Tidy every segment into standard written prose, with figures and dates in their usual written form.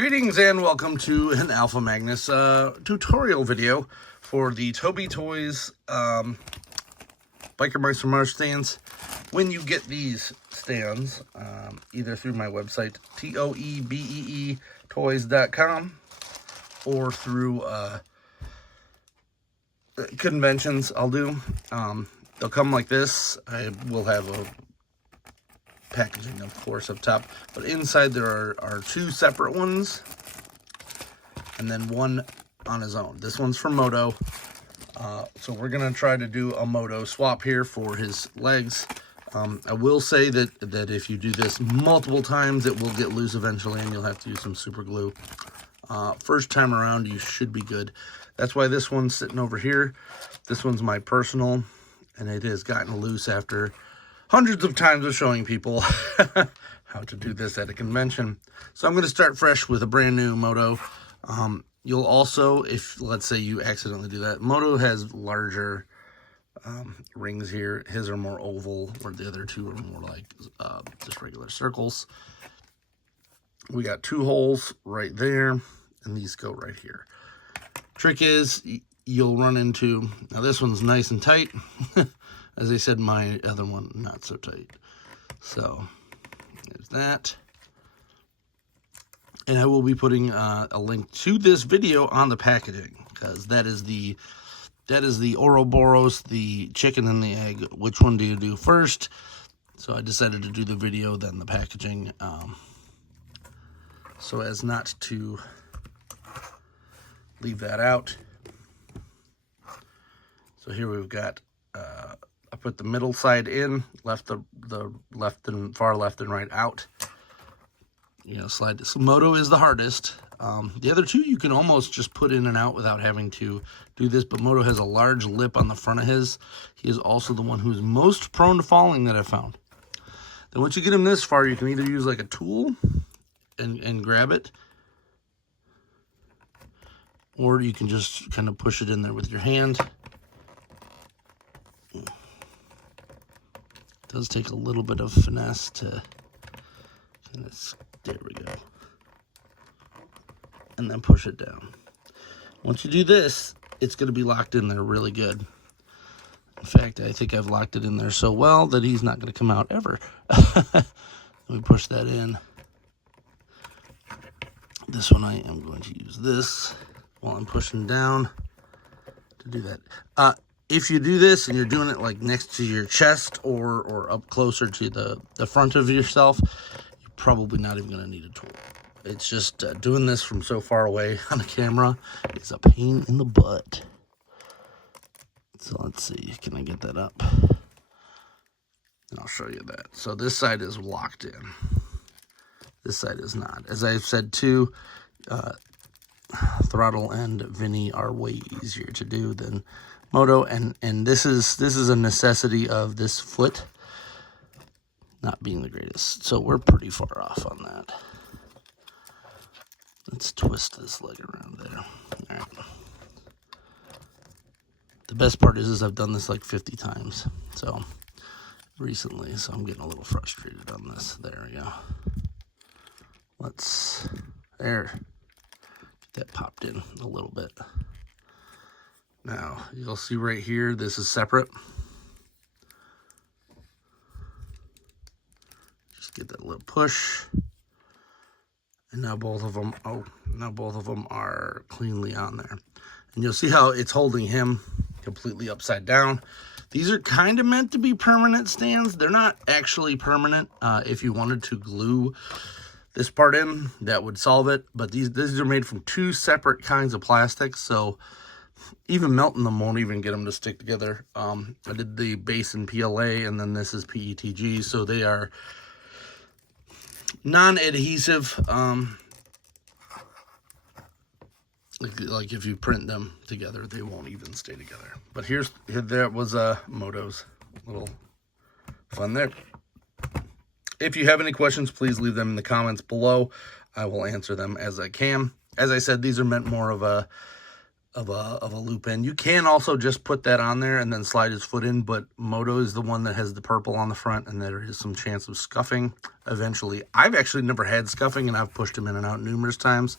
Greetings and welcome to an Alpha Magnus tutorial video for the Tobii Toys Biker Mice from Mars stands. When you get these stands, either through my website, TOEBEE toys.com, or through conventions I'll do, they'll come like this. I will have a packaging, of course, up top, but inside there are two separate ones and then one on his own. This one's for Moto, so we're gonna try to do a Moto swap here for his legs. I will say that if you do this multiple times, it will get loose eventually and you'll have to use some super glue. First time around, you should be good. That's why this one's sitting over here. This one's my personal, and it has gotten loose after hundreds of times of showing people how to do this at a convention. So I'm going to start fresh with a brand new Moto. You'll also, if let's say you accidentally do that, Moto has larger rings here. His are more oval, where the other two are more like just regular circles. We got two holes right there, and these go right here. Trick is, you'll run into, now this one's nice and tight. As I said, my other one, not so tight. So, there's that. And I will be putting a link to this video on the packaging, because that is the Ouroboros, the chicken and the egg. Which one do you do first? So I decided to do the video, then the packaging, so as not to leave that out. So here we've got, I put the middle side in, left the left and far left and right out. You know, slide this. Moto is the hardest. The other two you can almost just put in and out without having to do this, but Moto has a large lip on the front of his. He is also the one who's most prone to falling that I've found. Then once you get him this far, you can either use like a tool and grab it, or you can just kind of push it in there with your hand. It does take a little bit of finesse to, there we go. And then push it down. Once you do this, it's going to be locked in there really good. In fact, I think I've locked it in there so well that he's not going to come out ever. Let me push that in. This one I am going to use this while I'm pushing down to do that. If you do this and you're doing it like next to your chest or up closer to the front of yourself, you're probably not even going to need a tool. It's just doing this from so far away on a camera is a pain in the butt. So let's see, can I get that up? And I'll show you that. So this side is locked in. This side is not. As I've said too, Throttle and Vinny are way easier to do than Moto, and this is a necessity of this foot not being the greatest. So we're pretty far off on that. Let's twist this leg around there. All right. The best part is I've done this like 50 times. So recently, so I'm getting a little frustrated on this. There we go. There. Get that popped in a little bit. Now, you'll see right here, this is separate. Just get that little push. And now both of them, now both of them are cleanly on there. And you'll see how it's holding him completely upside down. These are kind of meant to be permanent stands. They're not actually permanent. If you wanted to glue this part in, that would solve it. But these are made from two separate kinds of plastics, so even melting them won't even get them to stick together. I did the base in PLA, and then this is PETG, so they are non-adhesive. Like if you print them together, they won't even stay together. But here was Moto's little fun there. If you have any questions, please leave them in the comments below. I will answer them as I can. As I said, these are meant more of a of a loop end. You can also just put that on there and then slide his foot in, but Moto is the one that has the purple on the front, and there is some chance of scuffing eventually. I've actually never had scuffing, and I've pushed him in and out numerous times,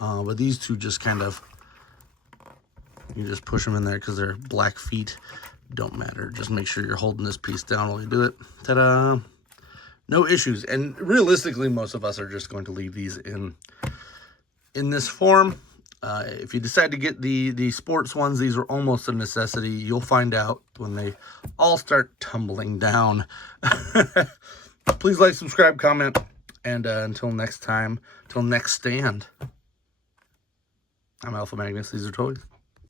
but these two just kind of, you just push them in there because they're black feet. Don't matter. Just make sure you're holding this piece down while you do it. Ta-da! No issues. And realistically, most of us are just going to leave these in this form. If you decide to get the sports ones, these are almost a necessity. You'll find out when they all start tumbling down. Please like, subscribe, comment, and until next time, till next stand, I'm Alpha Magnus. These are toys.